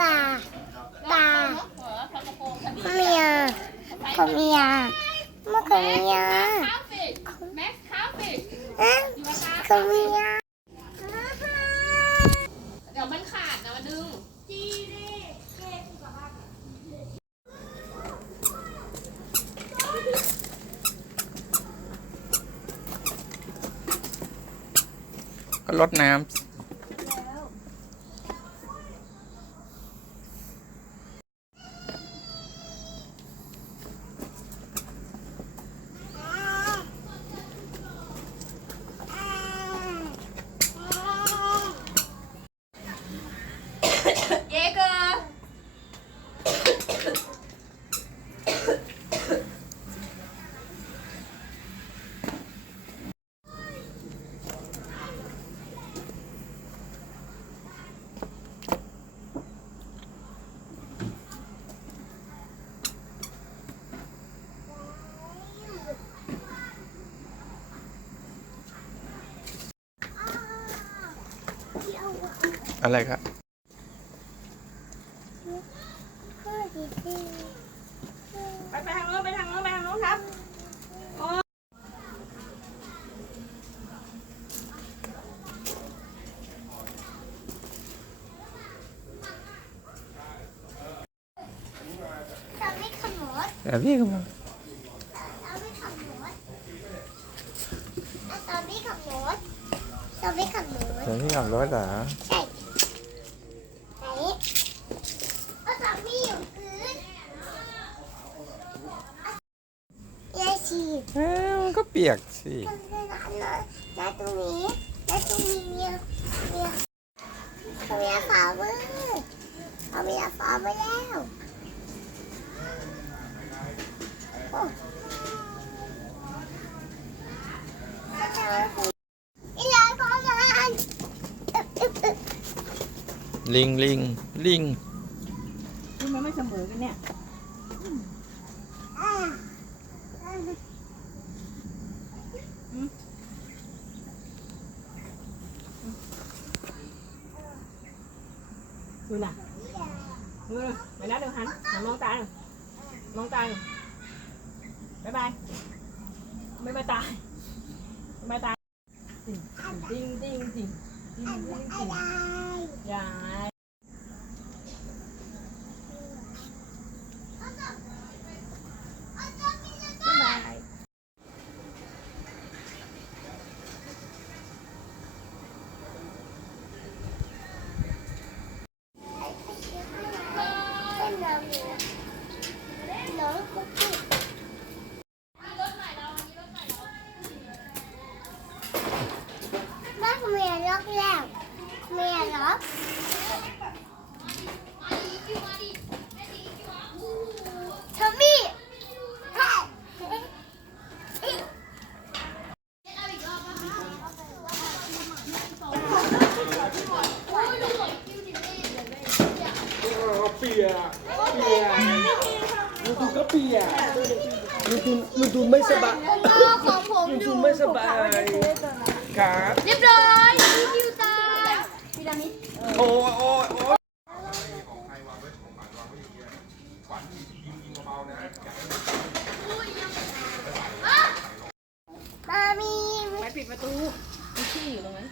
ตา ตาเมียขอเมียมาขเมีย Max Cowfish ฮะขเมียเดี๋ยวมันขาดนะมาดึงก็ลดน้เอะไรครับไปไปทางโน้นไปทางโน้นไปทางโน้นครับเราไม่ขโมยแต่พี่ก็มาเราไม่ขโมยเราไม่ขโมยเราไม่ขโมยแต่พี่ขับรถเหรอใช่ไหนเอาสามีอยู่พื้นยายฉีด เอ้ามันก็เปียกสิตรงนี้นะนะตรงนี้นะตรงนี้เมียเมียเมียฝามือเอามีฝามือแล้วลิงลิงลิงมันไม่เสมอกันเนี่ย อ่าดูน่ะดูน่ะไปแล้วเดี๋ยวหันหันมองตาหน่อ ทอมมี่เฮ้ยเปียกเปียกลูกตูก็เปียกลูกตูลูกตูไม่สบายของผมลูกตูไม่สบายครับ เรียบร้อยคิวตาย โอ้ยโอ้ยโอ้ยมามี ไปปิดประตูมีขี้อยู่ตรงนั้น